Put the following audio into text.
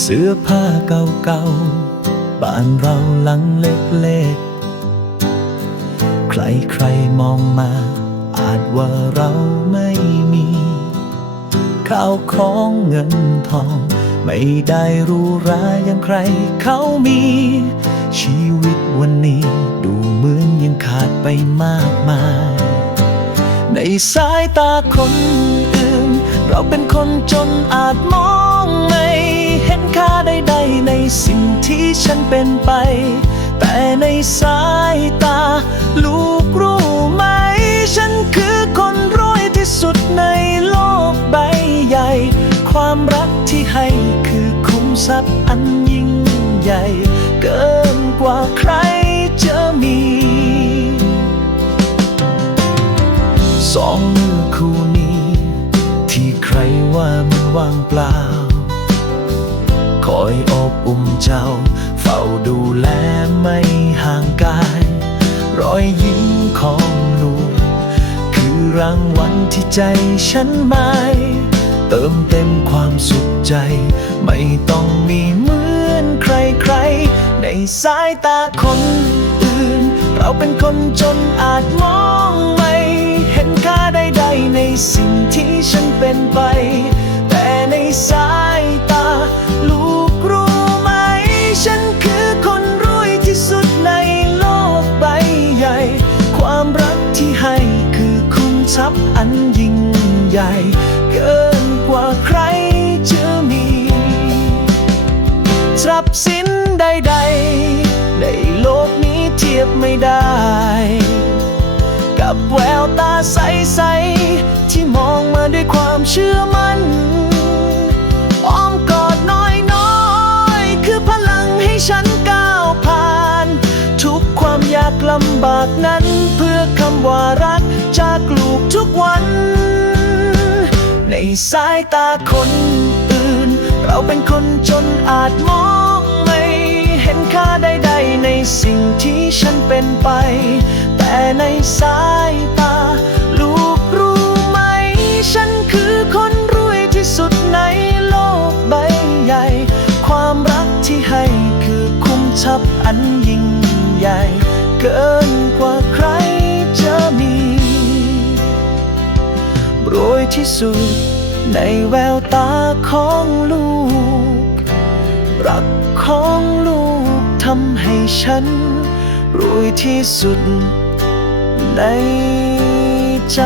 เสื้อผ้าเก่าๆ บ้านเราหลังเล็กๆ ใครๆมองมา อาจว่าเราไม่มีข้าวของเงินทอง ไม่ได้รู้ราอย่างใครเขามี ชีวิตวันนี้ดูเหมือนยังขาดไปมากมาย ในสายตาคนอื่น เราเป็นคนจนอาจมอง สิ่งที่ฉันเป็นไป แต่ในสายตา ลูกรู้ไหม ฉันคือคนรวยที่สุดในโลกใบใหญ่ ความรักที่ให้คือคุ้มทรัพย์อันยิ่งใหญ่ เกินกว่าใครจะมีสองมือคู่นี้ ที่ใครว่ามันว่างเปล่า อยอบอุ้มเจ้า เฝ้าดูแลไม่ห่างกาย รอยยิ้มของลูก คือรางวัลที่ใจฉันหมายเติมเต็มความสุขใจ ไม่ต้องมีเหมือนใครๆ ในสายตาคนอื่น เราเป็นคนจนอาจมองไม่เห็นค่าใดๆในสิ่งที่ฉันเป็นไป แต่ในสาย ที่ให้คือคุ้มทรัพย์อันยิ่งใหญ่ เกินกว่าใครจะมีทรัพย์สินใดๆ ในโลกนี้เทียบไม่ได้ กับแววตาใส ๆ ที่มองมาด้วยความเชื่อมัน่นอ้อมกอดน้อยๆ คือพลังให้ฉันก้าวผ่าน ทุกความยากลำบากนั้นำว่ารักจากลูกทุกวัน ในสายตาคนอื่น เราเป็นคนจนอาจมองไม่เห็นค่าใดๆในสิ่งที่ฉันเป็นไป แต่ในสายตา ลูกรู้ไหม ฉันคือคนรวยที่สุดในโลกใบใหญ่ ความรักที่ให้คือคุ้มทรัพย์อันยิ่งใหญ่ เกินกว่าใคร มีรวยที่สุดในแววตาของลูก รักของลูกทำให้ฉันรวยที่สุดในใจ